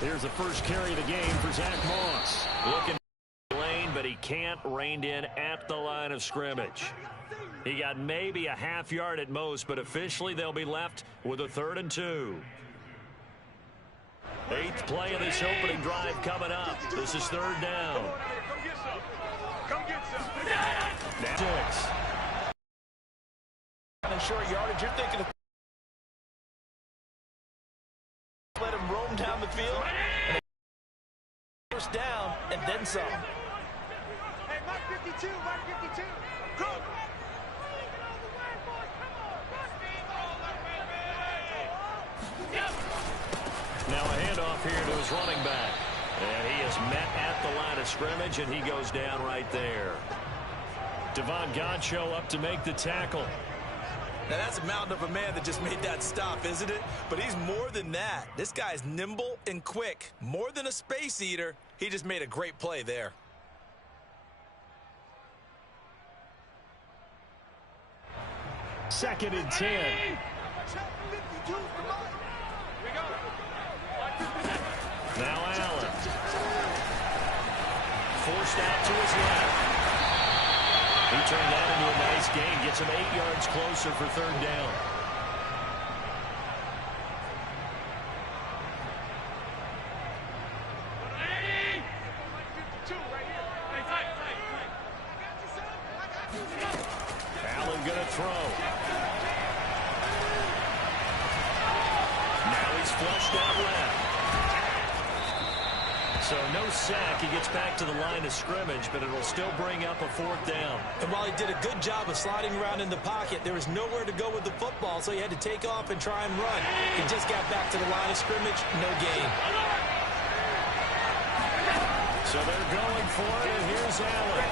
Here's the first carry of the game for Zach Moss. Looking lane, but he can't rein in at the line of scrimmage. He got maybe a half yard at most, but officially they'll be left with a 3rd and 2. 8th play of this opening drive coming up. This is 3rd down. Come get some. Now 6. On short yardage, you're thinking of let him roam down the field. And first down, and then some. Hey, Mark 52, Mark 52. Go. Now a handoff here to his running back. And he is met at the line of scrimmage, and he goes down right there. Devon Godchaux up to make the tackle. Now that's a mountain of a man that just made that stop, isn't it? But he's more than that. This guy's nimble and quick. More than a space eater, he just made a great play there. Second and 10. Now Allen. Forced out to his left. He turned that into a nice gain. Gets him 8 yards closer for 3rd down. Allen gonna throw. Now he's flushed out left. So no sack. He gets back to the line of scrimmage, but it'll still bring up a 4th down. And while he did a good job of sliding around in the pocket, there was nowhere to go with the football, so he had to take off and try and run. He just got back to the line of scrimmage, no gain. So they're going for it, and here's Allen.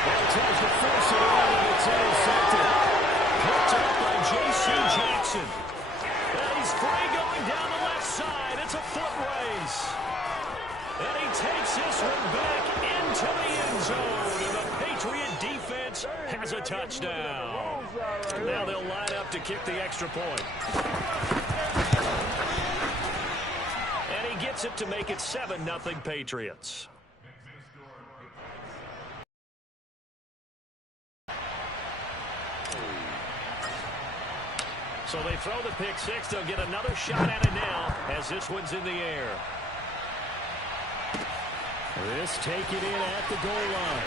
Well, tries to force it on, and it's intercepted. Picked up by J.C. Jackson. And he's free going down the left side. It's a foot race. And he takes this one back into the end zone. And the Patriot defense has a touchdown. Now they'll line up to kick the extra point. And he gets it to make it 7-0 Patriots. So they throw the pick six. They'll get another shot at it now as this one's in the air. This take it in at the goal line.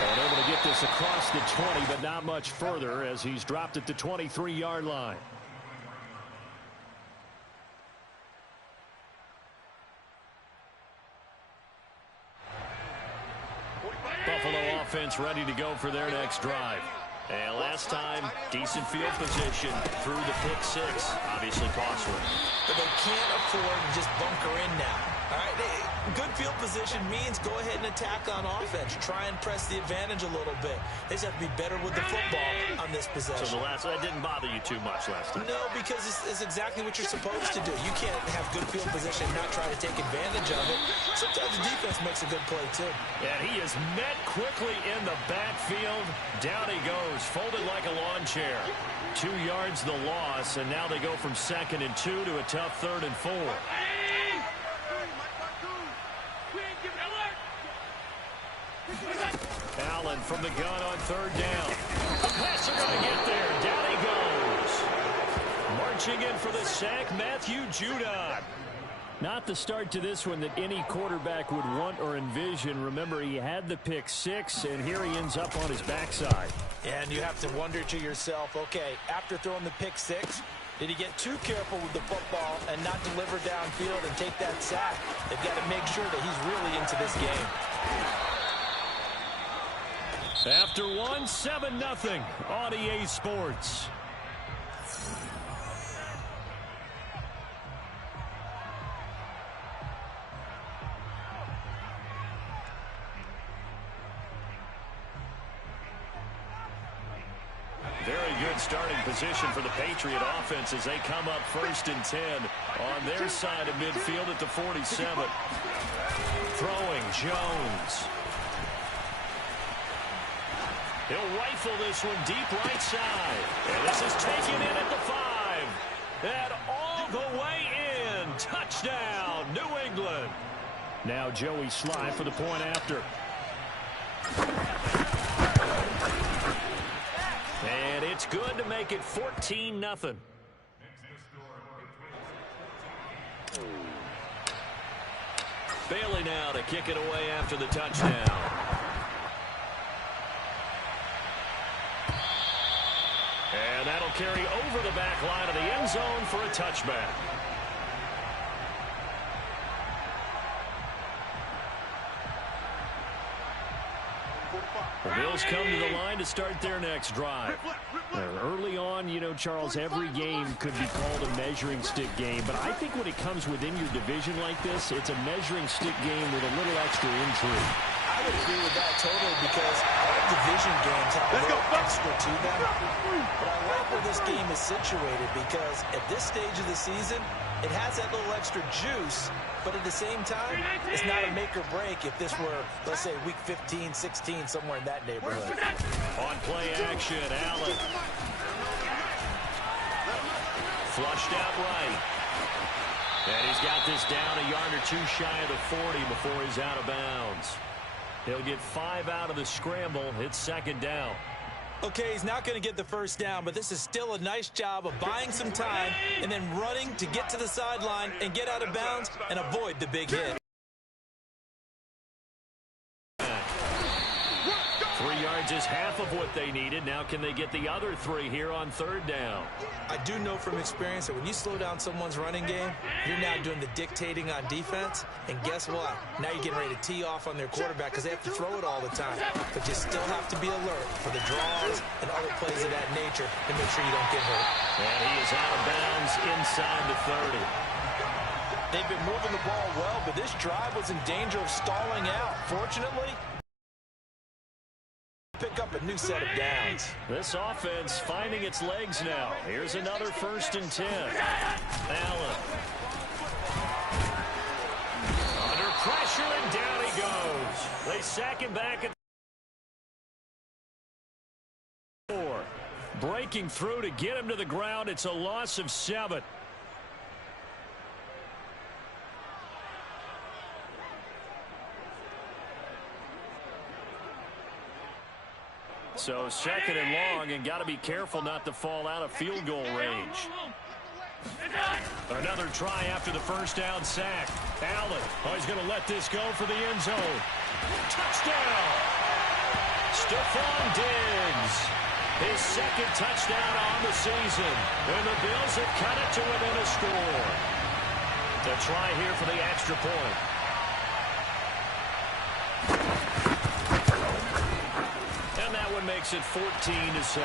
And able to get this across the 20, but not much further as he's dropped at the 23-yard line. Buffalo offense ready to go for their next drive. And last time, decent field position through the pick six. Obviously costly. But they can't afford to just bunker in now. All right, good field position means go ahead and attack on offense. Try and press the advantage a little bit. They just have to be better with the football on this possession. So that didn't bother you too much last time? No, because it's exactly what you're supposed to do. You can't have good field position and not try to take advantage of it. Sometimes the defense makes a good play, too. And he is met quickly in the backfield. Down he goes, folded like a lawn chair. 2 yards the loss, and now they go from 2nd and 2 to a tough 3rd and 4. Allen from the gun on 3rd down. The pass are going to get there. Down he goes. Marching in for the sack, Matthew Judon. Not the start to this one that any quarterback would want or envision. Remember, he had the pick six, and here he ends up on his backside. And you have to wonder to yourself, okay, after throwing the pick six, did he get too careful with the football and not deliver downfield and take that sack? They've got to make sure that he's really into this game. After 7-0 on EA Sports. Very good starting position for the Patriot offense as they come up 1st and 10 on their side of midfield at the 47. Throwing Jones. He'll rifle this one deep right side. And this is taken in at the 5. And all the way in. Touchdown, New England. Now Joey Sly for the point after. And it's good to make it 14-0. Bailey now to kick it away after the touchdown. And that'll carry over the back line of the end zone for a touchback. The Bills come to the line to start their next drive. Early on, you know, Charles, every game could be called a measuring stick game. But I think when it comes within your division like this, it's a measuring stick game with a little extra intrigue. I would agree with that totally because all division games have a little extra to them. But I like where this game is situated because at this stage of the season, it has that little extra juice, but at the same time, it's not a make or break if this were, let's say, week 15, 16, somewhere in that neighborhood. On play action, Allen. Flushed out right. And he's got this down a yard or two shy of the 40 before he's out of bounds. He'll get 5 out of the scramble. It's second down. Okay, he's not going to get the first down, but this is still a nice job of buying some time and then running to get to the sideline and get out of bounds and avoid the big hit. 3 yards is half of what they needed. Now can they get the other 3 here on third down? I do know from experience that when you slow down someone's running game, you're now doing the dictating on defense. And guess what? Now you're getting ready to tee off on their quarterback because they have to throw it all the time. But you still have to be alert for the draws and other plays of that nature to make sure you don't get hurt. And he is out of bounds inside the 30. They've been moving the ball well, but this drive was in danger of stalling out. Fortunately, pick up a new set of downs. This offense finding its legs now. Here's another 1st and 10. Allen. Under pressure, and down he goes. They sack him back at 4. Breaking through to get him to the ground. It's a loss of 7. So 2nd and long, and got to be careful not to fall out of field goal range. Another try after the first down sack. Allen, he's going to let this go for the end zone. Touchdown! Stephon Diggs. His 2nd touchdown on the season. And the Bills have cut it to within a score. The try here for the extra point. And that one makes it 14-7.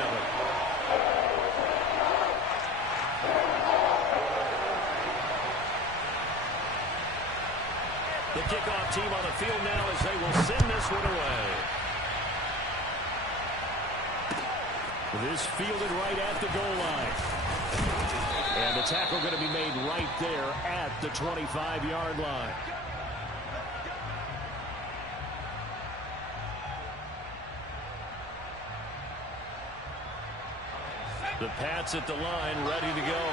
The kickoff team on the field now as they will send this one away. This fielded right at the goal line. And the tackle going to be made right there at the 25-yard line. The Pats at the line, ready to go.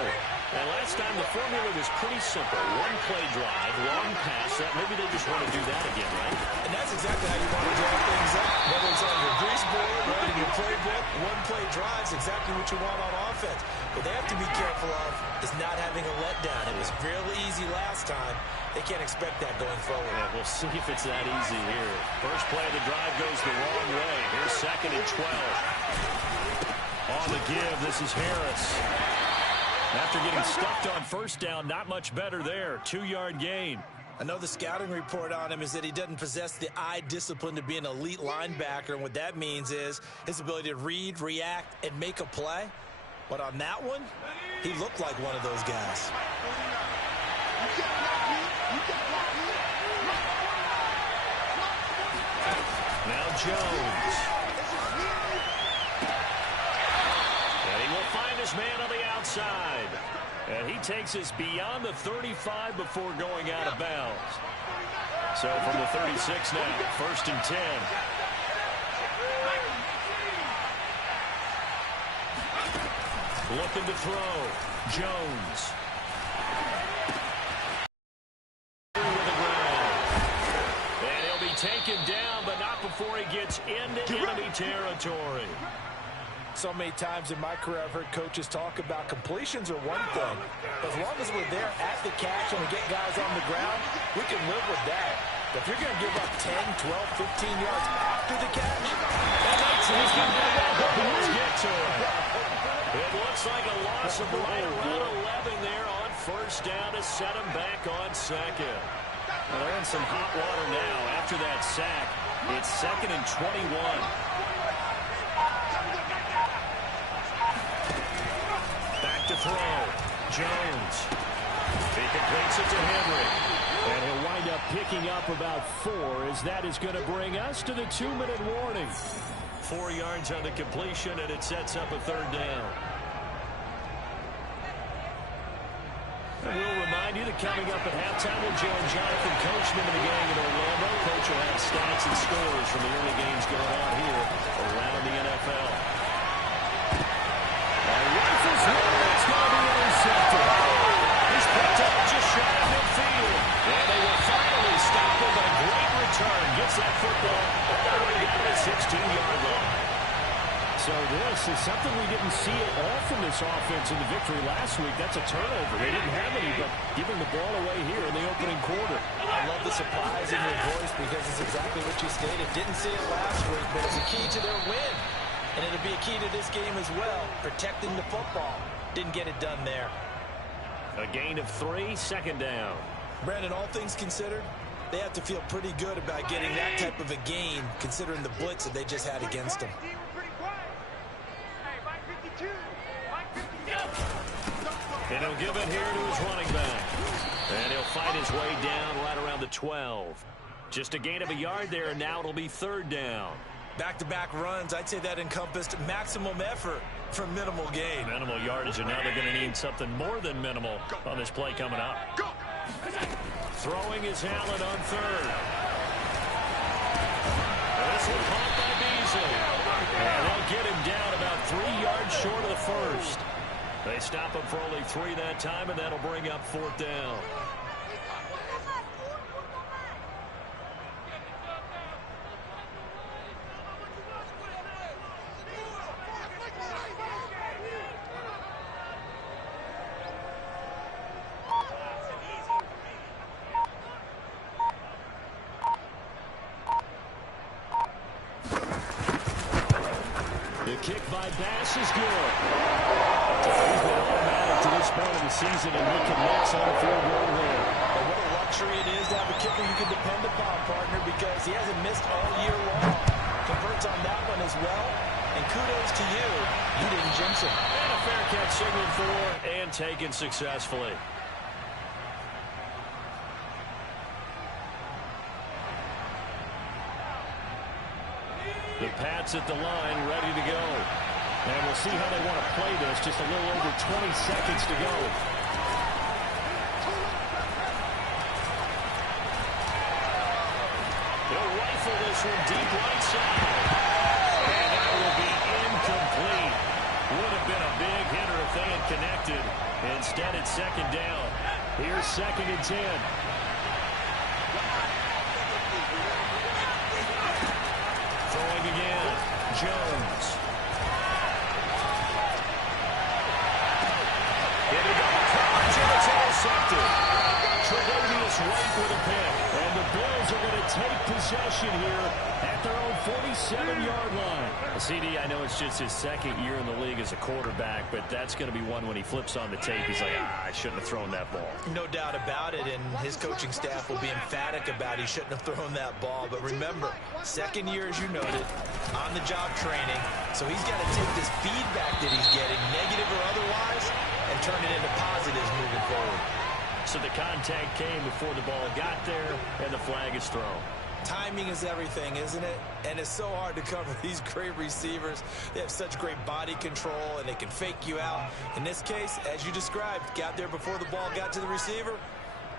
And last time the formula was pretty simple. 1 play drive, long pass. Maybe they just want to do that again, right? And that's exactly how you want to draw things up. Whether it's on your grease board, whether your playbook, 1 play drive is exactly what you want on offense. What they have to be careful of is not having a letdown. It was fairly easy last time. They can't expect that going forward. Yeah, we'll see if it's that easy here. First play of the drive goes the wrong way. Here's 2nd and 12. On the give, this is Harris. After getting stuffed on first down, not much better there. 2-yard gain. I know the scouting report on him is that he doesn't possess the eye discipline to be an elite linebacker, and what that means is his ability to read, react, and make a play. But on that one, he looked like one of those guys. Now Jones. And he will find his man on the outside. And he takes us beyond the 35 before going out of bounds. So from the 36 now, 1st and 10. Looking to throw. Jones. With the ground. And he'll be taken down, but not before he gets into enemy territory. So many times in my career, I've heard coaches talk about completions are one thing. As long as we're there at the catch and we get guys on the ground, we can live with that. But if you're going to give up 10, 12, 15 yards after the catch, he's going to get to it. It looks like a loss of right around 11 there on first down to set him back on second. Well, they're in some hot water now after that sack. It's 2nd and 21. To throw. Jones. He completes it to Henry. And he'll wind up picking up about 4 as that is going to bring us to the 2-minute warning. 4 yards on the completion, and it sets up a 3rd down. And we'll remind you that coming up at halftime, we'll join Jonathan Coachman and the gang in Orlando. Coach will have stats and scores from the early games going on here around the NFL. Rifles one, it's going to be intercepted. He's picked up just shy of midfield. And they will finally stop him, but a great return. Gets that football all the way down to the 16-yard line. So this is something we didn't see all from this offense in the victory last week. That's a turnover. They didn't have any, but giving the ball away here in the opening quarter. I love the surprise in your voice because it's exactly what you stated. Didn't see it last week, but it's a key to their win. And it'll be a key to this game as well, protecting the football. Didn't get it done there. A gain of 3, 2nd down. Brandon, all things considered, they have to feel pretty good about getting that type of a gain, considering the blitz that they just had against them. And he'll give it here to his running back. And he'll fight his way down right around the 12. Just a gain of a yard there, and now it'll be 3rd down. Back-to-back runs, I'd say that encompassed maximum effort for minimal gain. Minimal yardage, and now they're going to need something more than minimal on this play coming up. Throwing is Allen on 3rd. This one caught by Beasley. And they'll get him down about 3 yards short of the 1st. They stop him for only 3 that time, and that'll bring up 4th down. Kick by Bass is good. He's been automatic to this point of the season, and he connects on a field goal there. And what a luxury it is to have a kicker you can depend upon, partner, because he hasn't missed all year long. Converts on that one as well, and kudos to you. You didn't jinx him. And a fair catch signaled for and taken successfully. The Pats at the line, ready to go. And we'll see how they want to play this. Just a little over 20 seconds to go. They'll rifle this one deep right side. And that will be incomplete. Would have been a big hitter if they had connected. Instead, it's 2nd down. Here's 2nd and 10. Throwing again, Jones. Into the coverage, and it's intercepted. Tre'Davious White with a pick. And the Bills are going to take possession here at their own 47-yard line. CD, I know it's just his 2nd year in the league as a quarterback, but that's going to be one when he flips on the tape. He's like, I shouldn't have thrown that ball. No doubt about it, and his coaching staff will be emphatic about he shouldn't have thrown that ball. But remember, 2nd year, as you noted, on-the-job training, so he's got to take this feedback that he's getting, negative or otherwise, and turn it into positives moving forward. So the contact came before the ball got there, and the flag is thrown. Timing is everything, isn't it? And it's so hard to cover these great receivers. They have such great body control, and they can fake you out. In this case, as you described, got there before the ball got to the receiver.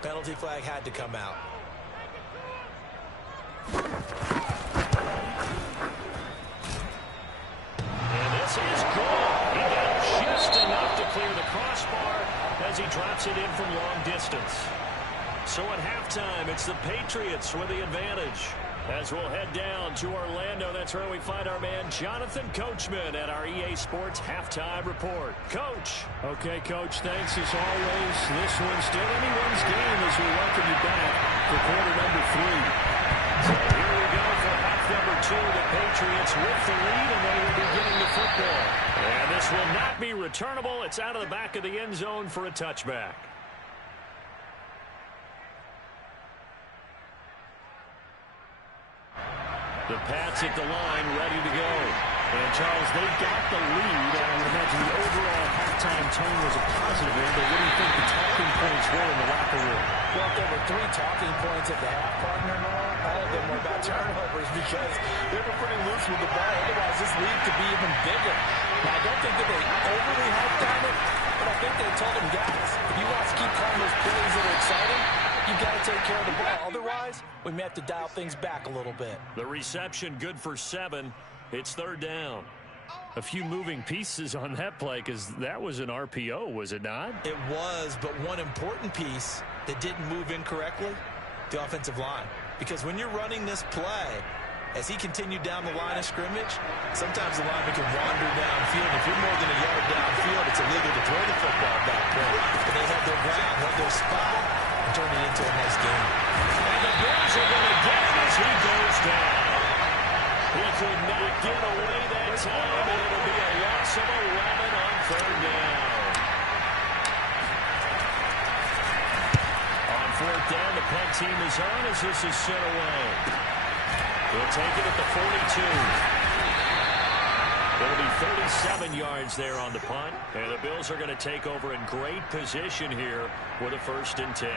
Penalty flag had to come out. And this is good. He got just enough as he drops it in from long distance. So at halftime, it's the Patriots with the advantage. As we'll head down to Orlando, that's where we find our man Jonathan Coachman at our EA Sports Halftime Report. Coach. Okay, Coach, thanks as always. This one's still anyone's game as we welcome you back for quarter number 3. So here we go for half number 2. The Patriots with the lead, and they will be getting the football. And this will not be returnable. It's out of the back of the end zone for a touchback. The Pats at the line, ready to go. And, Charles, they've got the lead. And I would imagine the overall halftime tone was a positive one. But what do you think the talking points were in the locker room? Well, there were 3 talking points at the half, partner. All of them were about turnovers because they were pretty loose with the ball. Otherwise, this lead could be even bigger. Now, I don't think that they overly hyped on it, but I think they told them, guys, if you want to keep calling those plays that are exciting, you've got to take care of the ball. Otherwise, we may have to dial things back a little bit. The reception good for 7. It's third down. A few moving pieces on that play because that was an RPO, was it not? It was, but one important piece that didn't move incorrectly, the offensive line. Because when you're running this play, as he continued down the line of scrimmage, sometimes the lineman can wander downfield. If you're more than a yard downfield, it's illegal to throw the football at that point. But they held their ground, held their spot, and turned it into a nice game. And the Bills are going to get him as he goes down. He could not get away that time, and it'll be a loss of 11 on third down. On fourth down, the punt team is on as this is sent away. They'll take it at the 42. It'll be 37 yards there on the punt, and the Bills are going to take over in great position here with a 1st and 10.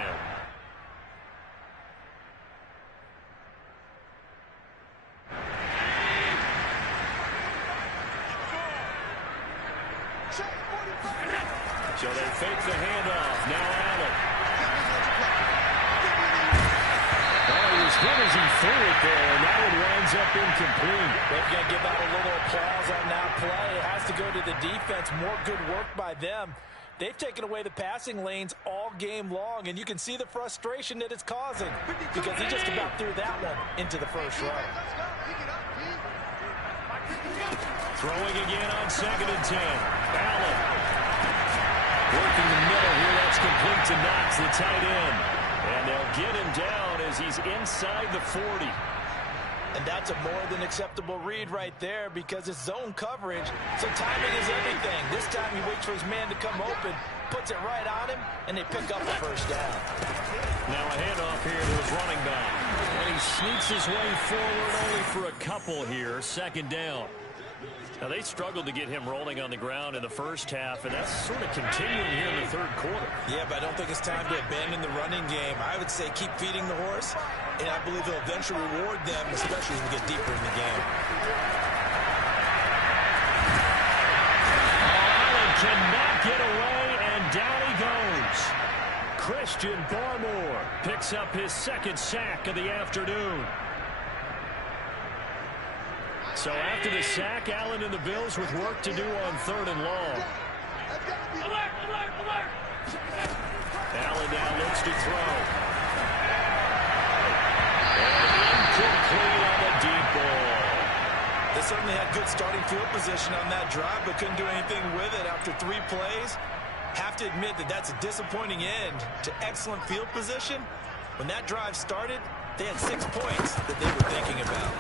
So they fake the handoff. Now Allen. Oh, he was hit as he threw it there, and that one winds up incomplete. They're going to give out a little applause on that play. It has to go to the defense. More good work by them. They've taken away the passing lanes all game long, and you can see the frustration that it's causing because he just about threw that one into the first row. Throwing again on 2nd and 10. Allen. Working the middle here. That's complete to Knox, the tight end. And they'll get him down as he's inside the 40. And that's a more than acceptable read right there because it's zone coverage, so timing is everything. This time he waits for his man to come open, puts it right on him, and they pick up the first down. Now a handoff here to his running back. And he sneaks his way forward only for a couple here. 2nd down. Now, they struggled to get him rolling on the ground in the first half, and that's sort of continuing here in the third quarter. Yeah, but I don't think it's time to abandon the running game. I would say keep feeding the horse, and I believe he'll eventually reward them, especially as we get deeper in the game. Allen cannot get away, and down he goes. Christian Barmore picks up his 2nd sack of the afternoon. So after the sack, Allen and the Bills with work to do on 3rd and long. Allen now looks to throw. And incomplete on the deep ball. They certainly had good starting field position on that drive, but couldn't do anything with it after 3 plays. Have to admit that that's a disappointing end to excellent field position. When that drive started, they had 6 points that they were thinking about.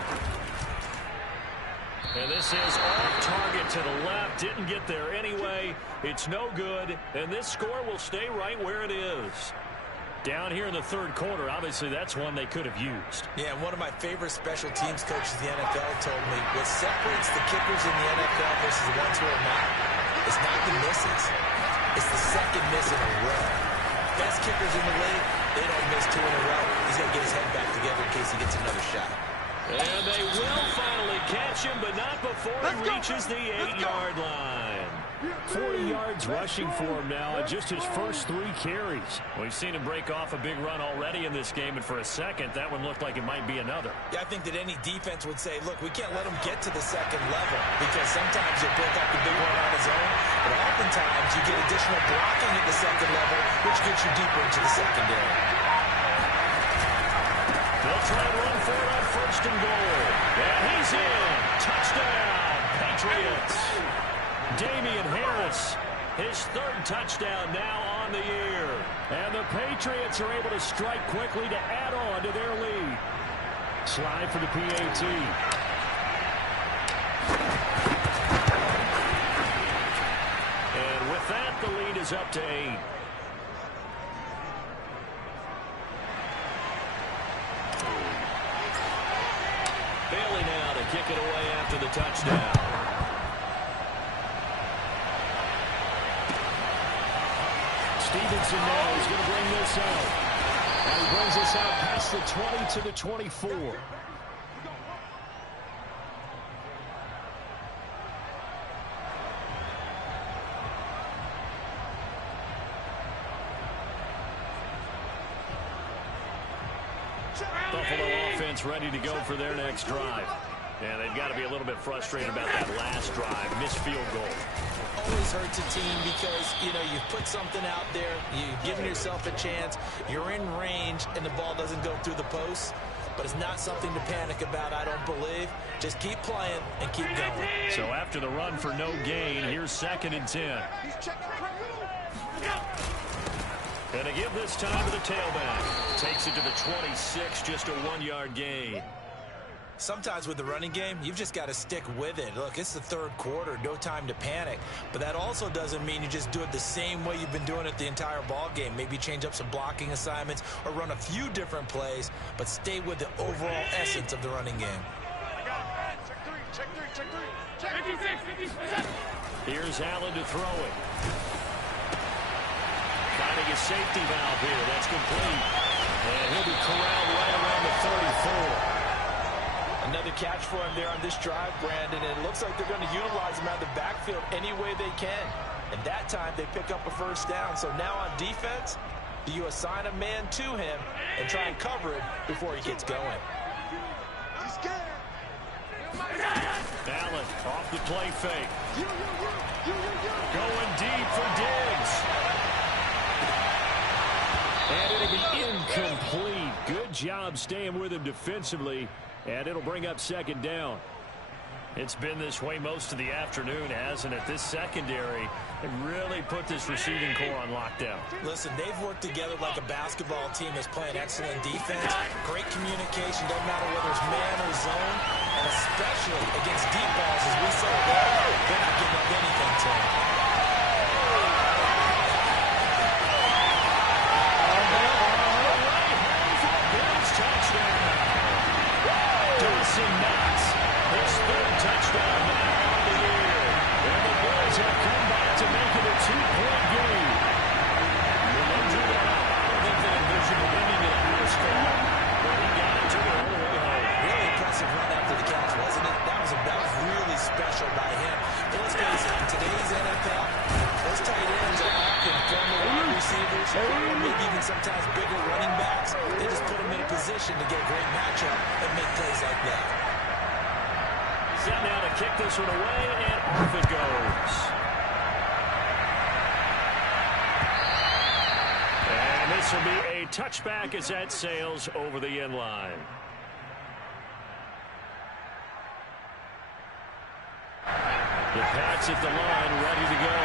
And this is off target to the left. Didn't get there anyway. It's no good. And this score will stay right where it is. Down here in the third quarter, obviously that's one they could have used. Yeah, and one of my favorite special teams coaches in the NFL told me what separates the kickers in the NFL versus the ones who are not is not the misses. It's the second miss in a row. Best kickers in the league, they don't miss 2 in a row. He's going to get his head back together in case he gets another shot. And they will finally catch him, but not before he reaches the 8-yard line. 40 yards rushing for him now in just his first 3 carries. We've seen him break off a big run already in this game, and for a second, that one looked like it might be another. Yeah, I think that any defense would say, look, we can't let him get to the second level because sometimes he'll break off the big run on his own, But oftentimes, you get additional blocking at the second level, which gets you deeper into the secondary. They'll try and run for it on first and goal. And he's in. Touchdown, Patriots. Damian Harris, his third touchdown now on the year. And the Patriots are able to strike quickly to add on to their lead. Slide for the PAT. And with that, the lead is up to 8. Bailey now to kick it away after the touchdown. Stevenson now is going to bring this out. And he brings this out past the 20 to the 24. Buffalo offense ready to go for their next drive. And they've got to be a little bit frustrated about that last drive. Missed field goal. Always hurts a team because, you've put something out there. You've given yourself a chance. You're in range, and the ball doesn't go through the post. But it's not something to panic about, I don't believe. Just keep playing and keep going. So after the run for no gain, here's 2nd and 10. And to give this time to the tailback. Takes it to the 26, just a 1-yard gain. Sometimes with the running game, you've just got to stick with it. Look, it's the third quarter, no time to panic. But that also doesn't mean you just do it the same way you've been doing it the entire ball game. Maybe change up some blocking assignments or run a few different plays, but stay with the overall essence of the running game. Here's Allen to throw it. Finding a safety valve here. That's complete. And he'll be corralled right around the 34. Another catch for him there on this drive, Brandon. And it looks like they're going to utilize him out of the backfield any way they can. And that time they pick up a first down. So now on defense, do you assign a man to him and try and cover it before he gets going? Allen off the play fake. Going deep for Diggs. And it'll be incomplete. Good job staying with him defensively. And it'll bring up 2nd down. It's been this way most of the afternoon, hasn't it? This secondary really put this receiving core on lockdown. Listen, they've worked together like a basketball team that's playing excellent defense. Great communication, doesn't matter whether it's man or zone. And especially against deep balls, as we said there, they're not giving up anything to them. His third touchdown now on the year. And the Bills have come back to make it a 2-point game. When they drew that up, I don't think they envisioned winning it at this score. But he got it to the whole way home. Really impressive run after the catch, wasn't it? That was really special by him. But let's face it, in today's NFL, those tight ends are often former wide receivers, or maybe even sometimes bigger running backs. They just put them in a position to get a great matchup and make plays like that. Set now to kick this one away, and off it goes. And this will be a touchback as that sails over the end line. The Pats at the line, ready to go.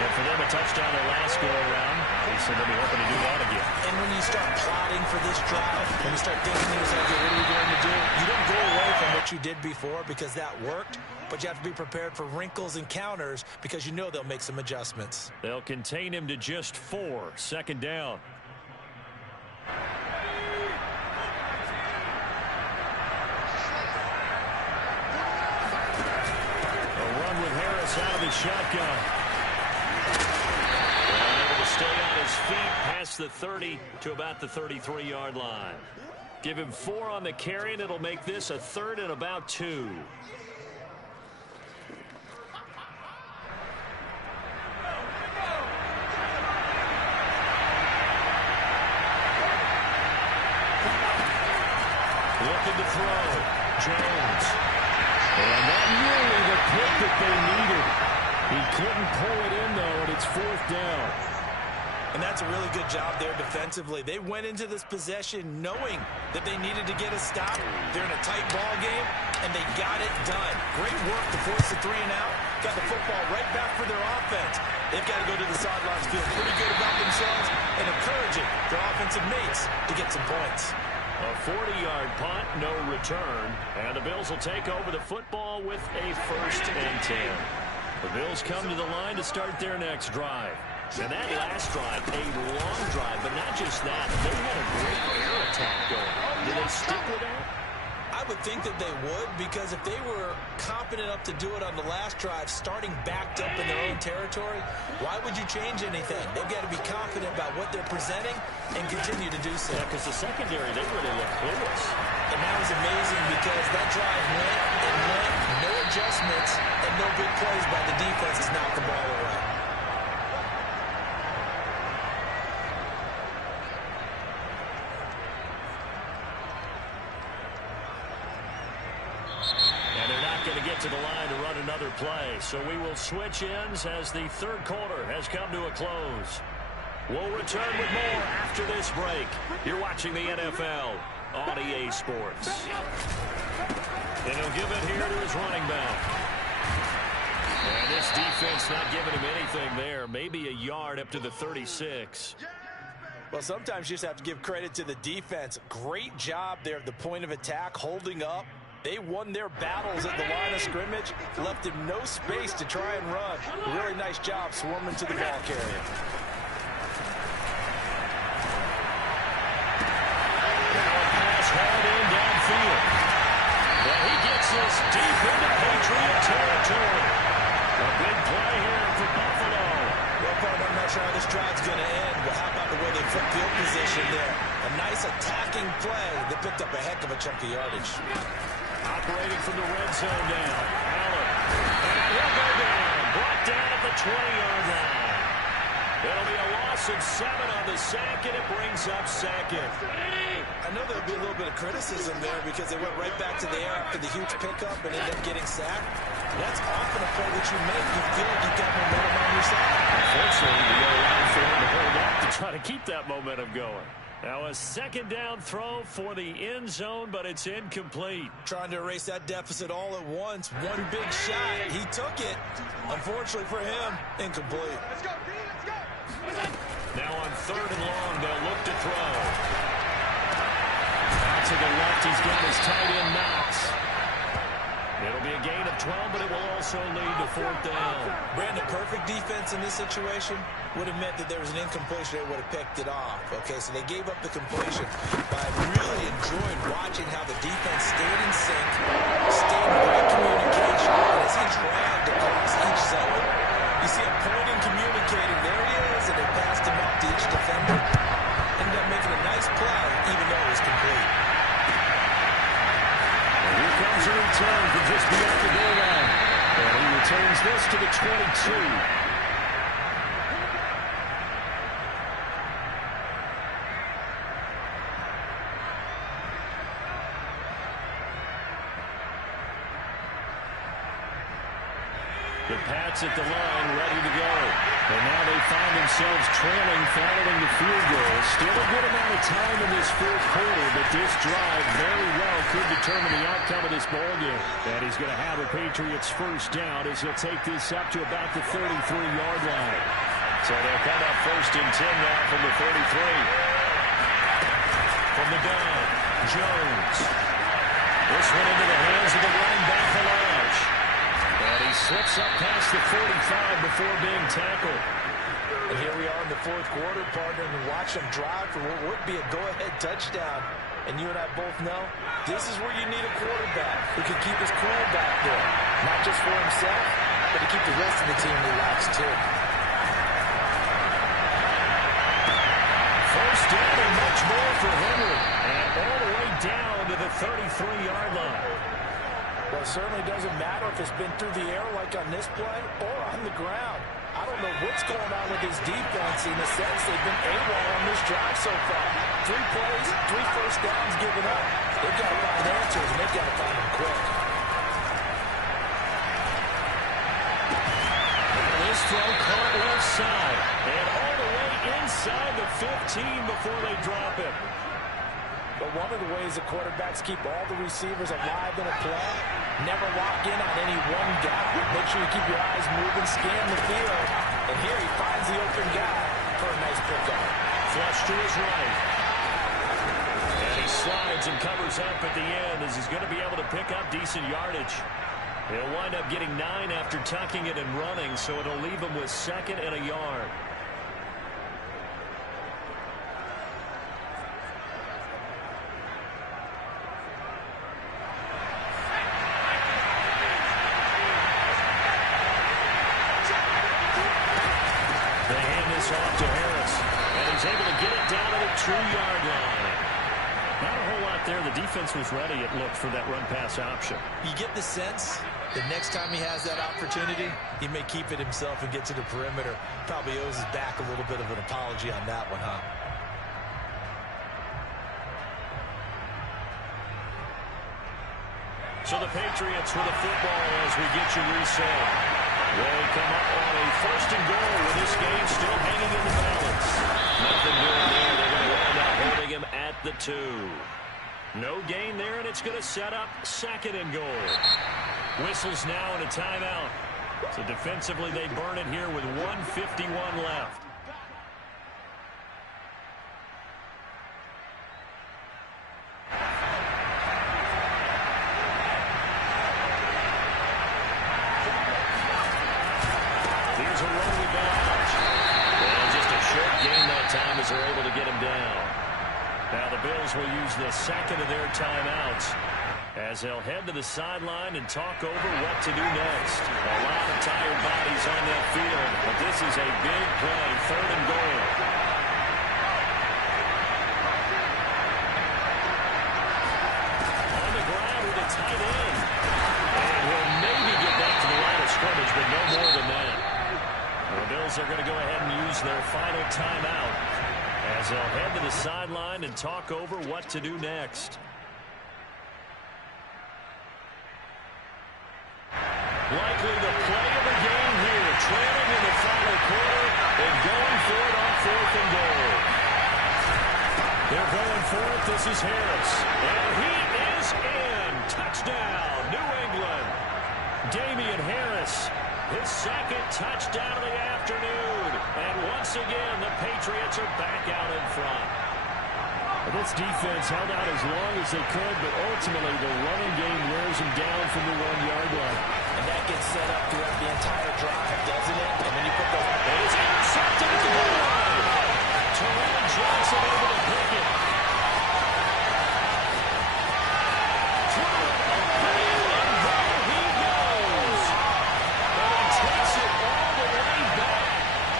And for them, a touchdown their last go-around. They said they'll be hoping to do that again. And when you start plotting for this drive, when you start thinking to yourself, what are we going to do? You don't go away from what you did before because that worked, but you have to be prepared for wrinkles and counters because you know they'll make some adjustments. They'll contain him to just 4. 2nd down. A run with Harris out of the shotgun. And able to stay on his feet past the 30 to about the 33-yard line. Give him 4 on the carry, and it'll make this a 3rd and about 2. Looking to throw. Jones. And that really the pick that they needed. He couldn't pull it in, though, and it's 4th down. And that's a really good job there defensively. They went into this possession knowing that they needed to get a stop. They're in a tight ball game, and they got it done. Great work to force the 3 and out. Got the football right back for their offense. They've got to go to the sidelines feeling pretty good about themselves and encouraging their offensive mates to get some points. A 40-yard punt, no return. And the Bills will take over the football with a 1st and 10. The Bills come to the line to start their next drive. And that last drive, a long drive, but not just that. They had a great air attack going. Do they stick with that? I would think that they would, because if they were confident enough to do it on the last drive, starting backed up in their own territory, why would you change anything? They've got to be confident about what they're presenting and continue to do so. Yeah, because the secondary, they really look clueless. And that was amazing because that drive went and went, no adjustments, and no big plays by the defense has knocked the ball away. To the line to run another play. So we will switch ends as the 3rd quarter has come to a close. We'll return with more after this break. You're watching the NFL on EA Sports. And he'll give it here to his running back. And this defense not giving him anything there. Maybe a yard up to the 36. Well, sometimes you just have to give credit to the defense. Great job there at the point of attack, holding up. They won their battles at the line of scrimmage, left him no space to try and run. Really nice job swarming to the ball carrier. Now a pass hauled in downfield. Well, he gets this deep into Patriot territory. A big play here for Buffalo. Well, partner, I'm not sure how this drive's going to end, but how about the way they flip field position there? A nice attacking play that picked up a heck of a chunk of yardage. Operating from the red zone now. Allen. And he'll go down. Brought down at the 20-yard line. It'll be a loss of 7 on the sack, and it brings up 2nd. I know there'll be a little bit of criticism there because they went right back to the air after the huge pickup and ended up getting sacked. That's often a play that you make. You feel like you've got momentum on your side. Unfortunately, the line for him to hold up to try to keep that momentum going. Now a 2nd down throw for the end zone, but it's incomplete. Trying to erase that deficit all at once. One big shot. He took it. Unfortunately for him, incomplete. Let's go, D, let's go. Now on 3rd and long, they'll look to throw. Out to the left, he's got his tight end Knox. It'll be a gain of 12, but it will also lead to 4th down. Brandon, perfect defense in this situation would have meant that there was an incompletion. They would have picked it off. Okay, so they gave up the completion. But I really enjoyed watching how the defense stayed in sync, stayed in great communication, and as he dragged across each zone, you see him pointing, communicating. There he is, and they passed him up to each defender. Ended up making a nice play, even though it was complete. Here comes a return from just beyond the goal line. And he returns this to the 22. The Pats at the line, ready to go. And now they find themselves trailing following the field goal. Still a good amount of time in this 4th quarter, but this drive very well could determine the outcome of this ballgame. And he's going to have a Patriots 1st down as he'll take this up to about the 33-yard line. So they'll come up 1st and 10 now from the 33. From the gun, Jones. This one into the hands of the running back, Halage. And he slips up past the 45 before being tackled. And here we are in the 4th quarter, partner, and watch him drive for what would be a go-ahead touchdown. And you and I both know this is where you need a quarterback who can keep his cool back there. Not just for himself, but to keep the rest of the team relaxed, too. 1st down and much more for Henry. And all the way down to the 33-yard line. Well, it certainly doesn't matter if it's been through the air like on this play or on the ground. I don't know what's going on with this defense in the sense they've been AWOL on this drive so far. 3 plays, 3 first downs given up. They've got to find answers, and they've got to find them quick. team before they drop him. But one of the ways the quarterbacks keep all the receivers alive in a play, never lock in on any one guy. Make sure you keep your eyes moving, scan the field. And here he finds the open guy for a nice pickup. Flush to his right. And he slides and covers up at the end as he's going to be able to pick up decent yardage. He'll wind up getting 9 after tucking it and running, so it'll leave him with 2nd and a yard. Off to Harris, and he's able to get it down to the 2-yard line. Not a whole lot there. The defense was ready, it looked, for that run-pass option. You get the sense that next time he has that opportunity, he may keep it himself and get to the perimeter. Probably owes his back a little bit of an apology on that one, huh? So the Patriots with the football as we get you reset. They come up on a 1st and goal with this game still hanging in the balance. Nothing doing there. They're going to wind up holding him at the 2. No gain there, and it's going to set up 2nd and goal. Whistles now and a timeout. So defensively, they burn it here with 1:51 left. They're able to get him down. Now the Bills will use the 2nd of their timeouts as they'll head to the sideline and talk over what to do next. A lot of tired bodies on that field, but this is a big play, 3rd and goal. On the ground with a tight end. And he'll maybe get back to the line of scrimmage, but no more than that. The Bills are going to go ahead and use their final timeout as they'll head to the sideline and talk over what to do next. Likely the play of the game here, trailing in the final quarter and going for it on 4th and goal. They're going for it. This is Harris. And he is in. Touchdown, New England. Damian Harris, his 2nd touchdown of the afternoon. And once again, the Patriots are back out in front. Well, this defense held out as long as they could, but ultimately the running game wears them down from the 1-yard line. And that gets set up throughout the entire drive, doesn't it? And when you put those... It is intercepted at the goal line. Terrell Johnson able to pick it.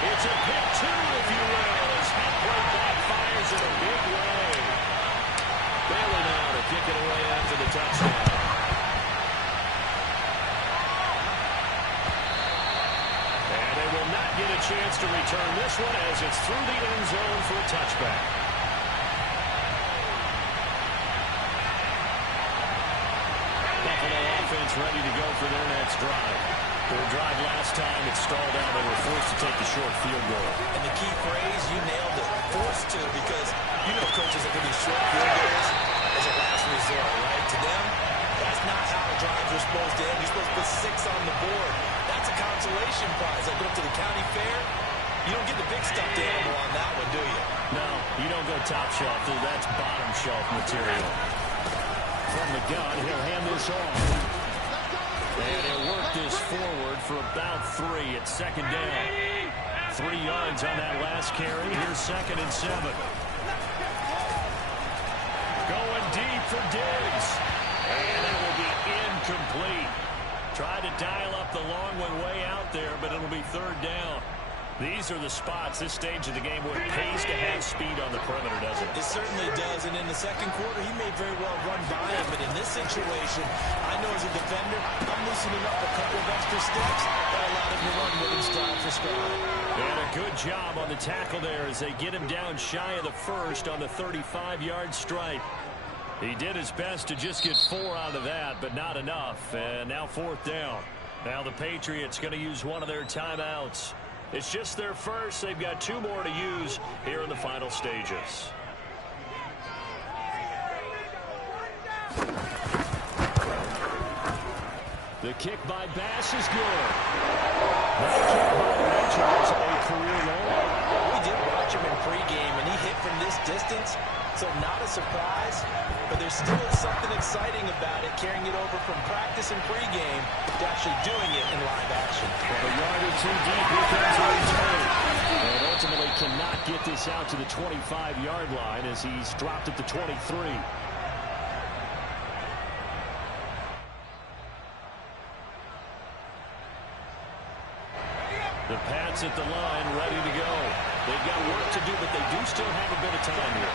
It's a pick 2, if you will, as that play backfires in a big way. Bailey now to kick it away after the touchdown. And they will not get a chance to return this one as it's through the end zone for a touchback. Buffalo offense ready to go for their next drive. Their drive last time, it stalled out. They were forced to take the short field goal. And the key phrase, you nailed it. Forced to, because you know coaches are going to be short field goals as a last resort, right? To them, that's not how drives are supposed to end. You're supposed to put 6 on the board. That's a consolation prize. I go to the county fair. You don't get the big stuffed animal on that one, do you? No, you don't go top shelf. That's bottom shelf material. From the gun, he'll hand this off. And he'll work this forward for about 3 at 2nd down. 3 yards on that last carry. Here's 2nd and 7. Going deep for Diggs. And it will be incomplete. Tried to dial up the long one way out there, but it'll be 3rd down. These are the spots, this stage of the game, where it pays to have speed on the perimeter, doesn't it? It certainly does, and in the 2nd quarter, he may very well run by him, but in this situation, I know as a defender, I'm loosening up a couple of extra steps that allowed him to run with him stride for stride. And a good job on the tackle there as they get him down shy of the 1st on the 35-yard stripe. He did his best to just get 4 out of that, but not enough, and now 4th down. Now the Patriots going to use one of their timeouts It's just their first. They've got 2 more to use here in the final stages. The kick by Bass is good. That kick by Mitchell is a career low. We did watch him in pregame, and he hit from this distance, so not a surprise. But there still is something exciting about it, carrying it over from practice and pregame to actually doing it in live action. Well, a yard or 2 deep, here comes a return. And ultimately cannot get this out to the 25-yard line as he's dropped at the 23. The Pats at the line, ready to go. They've got work to do, but they do still have a bit of time here.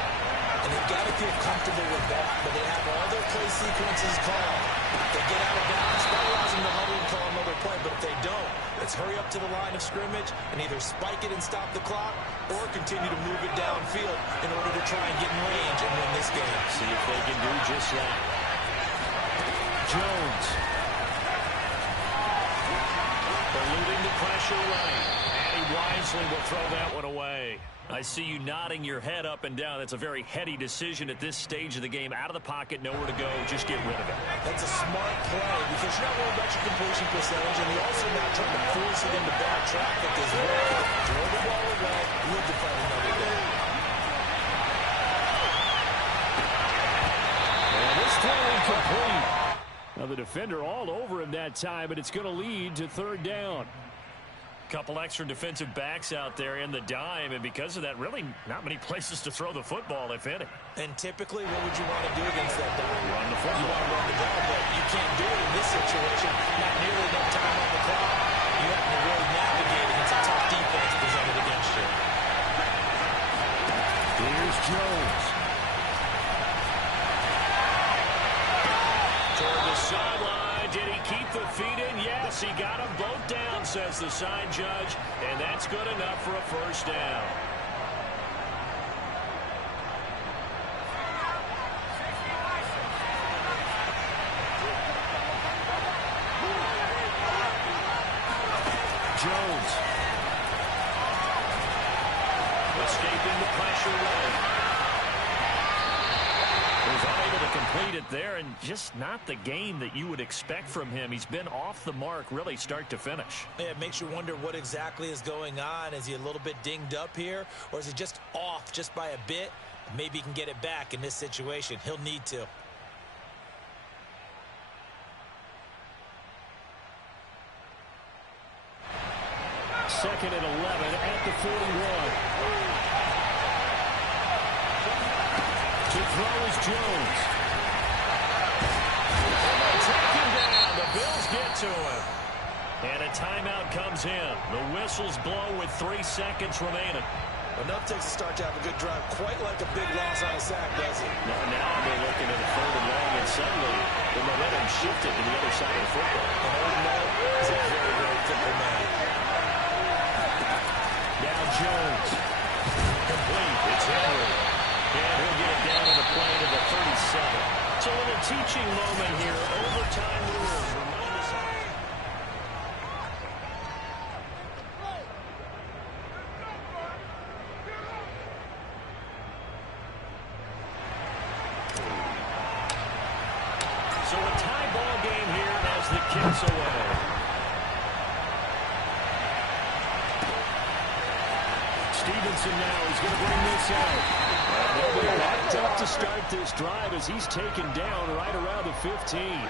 And they've got to feel comfortable with that, but they have all their play sequences called. If they get out of bounds, that allows them to huddle and call another play, but if they don't, let's hurry up to the line of scrimmage and either spike it and stop the clock or continue to move it downfield in order to try and get in range and win this game. See if they can do just that. Jones. Eluding the pressure right. And he wisely will throw that one away. I see you nodding your head up and down. That's a very heady decision at this stage of the game. Out of the pocket, nowhere to go. Just get rid of it. That's a smart play because you're not worried about your completion percentage, and you're also not trying to force it into bad traffic as well. Throw the ball away. Live to fight another day. And this throw incomplete. Now the defender all over him that time, but it's going to lead to 3rd down. Couple extra defensive backs out there in the dime, and because of that, really not many places to throw the football, if any. And typically, what would you want to do against that dime? Run the football. You want to run the ball, but you can't do it in this situation. Not nearly enough time on the clock. You have to really navigate against a tough defense presented against you. Here's Jones. Toward the sideline. Did he keep the feet in? Yes, he got them both down, says the side judge, and that's good enough for a 1st down. Jones. Escaping the pressure right. Was unable to complete it there, and just not the game that you would expect from him. He's been off the mark really start to finish. Yeah, it makes you wonder what exactly is going on. Is he a little bit dinged up here, or is he just off just by a bit? Maybe he can get it back in this situation. He'll need to. Second and 11 at the 41. To throw is Jones. Take him down. The Bills get to him. And a timeout comes in. The whistles blow with 3 seconds remaining. Enough takes a start to have a good drive. Quite like a big loss on a sack, does it? Now they're looking at a 3rd and long, and suddenly the momentum shifted to the other side of the football. And Old Mel is a very, very fickle man. Now Jones. Complete. It's Henry. And he'll get it down on the play to the 37. It's a little teaching moment here. Overtime rules. Remind us how. So a tie ball game here as the kick's away. Stevenson now is going to bring this out. They'll be locked up to start this drive as he's taken down right around the 15.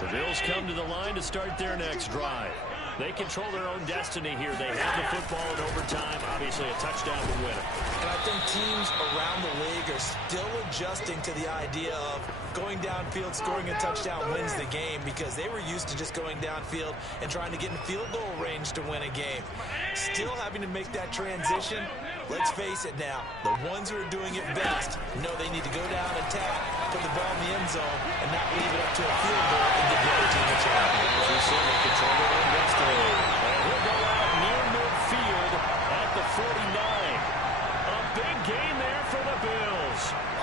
The Bills come to the line to start their next drive. They control their own destiny here. They have the football in overtime. Obviously, a touchdown would win it. And I think teams around the league are still adjusting to the idea of going downfield, scoring a touchdown wins the game, because they were used to just going downfield and trying to get in field goal range to win a game. Still having to make that transition. Let's face it now, the ones who are doing it best know they need to go down, attack, put the ball in the end zone, and not leave it up to a field goal and give the other team a chance. As we said, they control their own destiny. And he'll go out near midfield at the 49. A big gain there for the Bills.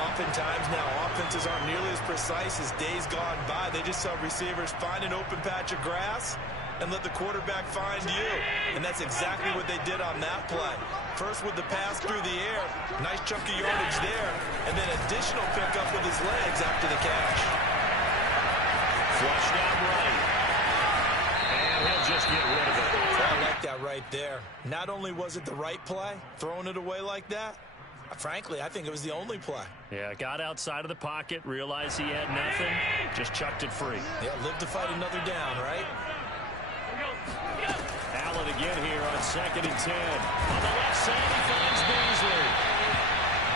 Oftentimes now, offenses aren't nearly as precise as days gone by. They just saw receivers find an open patch of grass and let the quarterback find you. And that's exactly what they did on that play. First with the pass through the air, nice chunk of yardage there, and then additional pickup with his legs after the catch. Flush down right. And he'll just get rid of it. I like that right there. Not only was it the right play, throwing it away like that, frankly, I think it was the only play. Yeah, got outside of the pocket, realized he had nothing, just chucked it free. Yeah, live to fight another down, right? Allen again here on 2nd and 10. On the left side, he finds Beasley.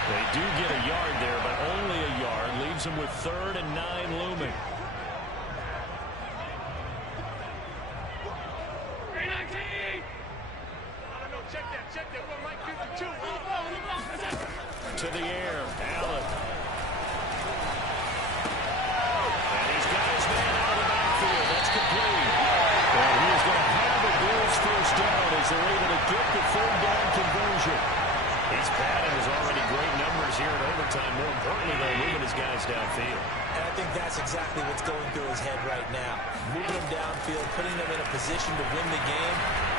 They do get a yard there, but only a yard. Leaves them with 3rd and 9 looming. To the air, Allen. And he's got his man out of the backfield. That's complete. And he is going to have the Bills first down as they're able to get the 3rd down conversion. He's padded his already great numbers here in overtime. More importantly, though, moving his guys downfield. And I think that's exactly what's going through his head right now. Moving them downfield, putting them in a position to win the game.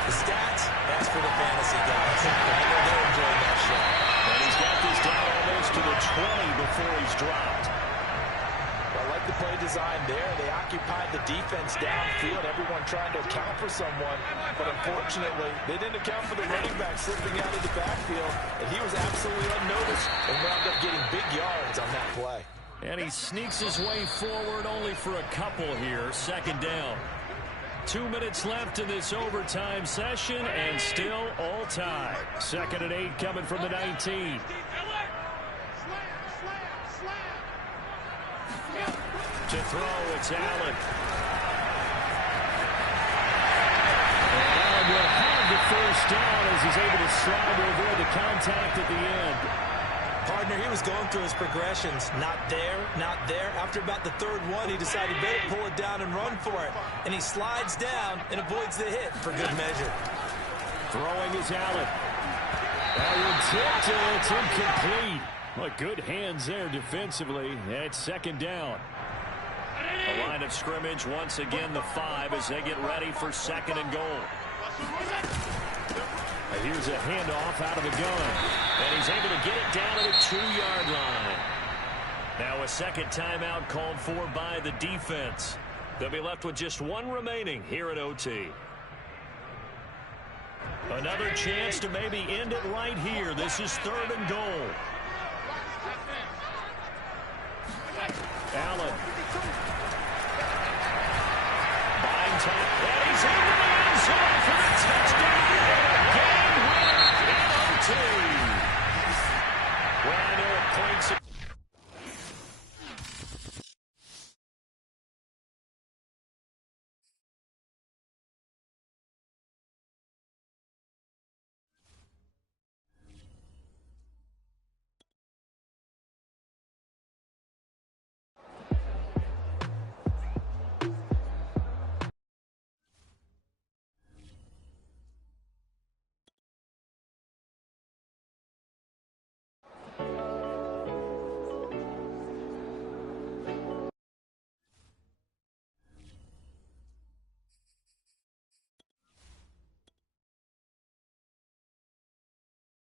The stats, that's for the fantasy guys. I know they're enjoying that shot. And he's got this down almost to the 20 before he's dropped. I like the play design there. They occupied the defense downfield, everyone trying to account for someone. But unfortunately, they didn't account for the running back slipping out of the backfield. And he was absolutely unnoticed and wound up getting big yards on that play. And he sneaks his way forward only for a couple here. 2nd down. 2 minutes left in this overtime session, and still all tie. 2nd and 8 coming from the 19. To throw, it's Allen. And Allen will have the first down as he's able to slide to avoid the contact at the end. Partner, he was going through his progressions. Not there, not there. After about the 3rd one, he decided better pull it down and run for it. And he slides down and avoids the hit for good measure. Throwing is Allen. Allen tipped it. It's incomplete. Well, good hands there defensively. It's 2nd down. A line of scrimmage once again the 5 as they get ready for 2nd and goal. Here's a handoff out of the gun. And he's able to get it down to the 2-yard line. Now a 2nd timeout called for by the defense. They'll be left with just 1 remaining here at OT. Another chance to maybe end it right here. This is 3rd and goal. Allen. Buying time.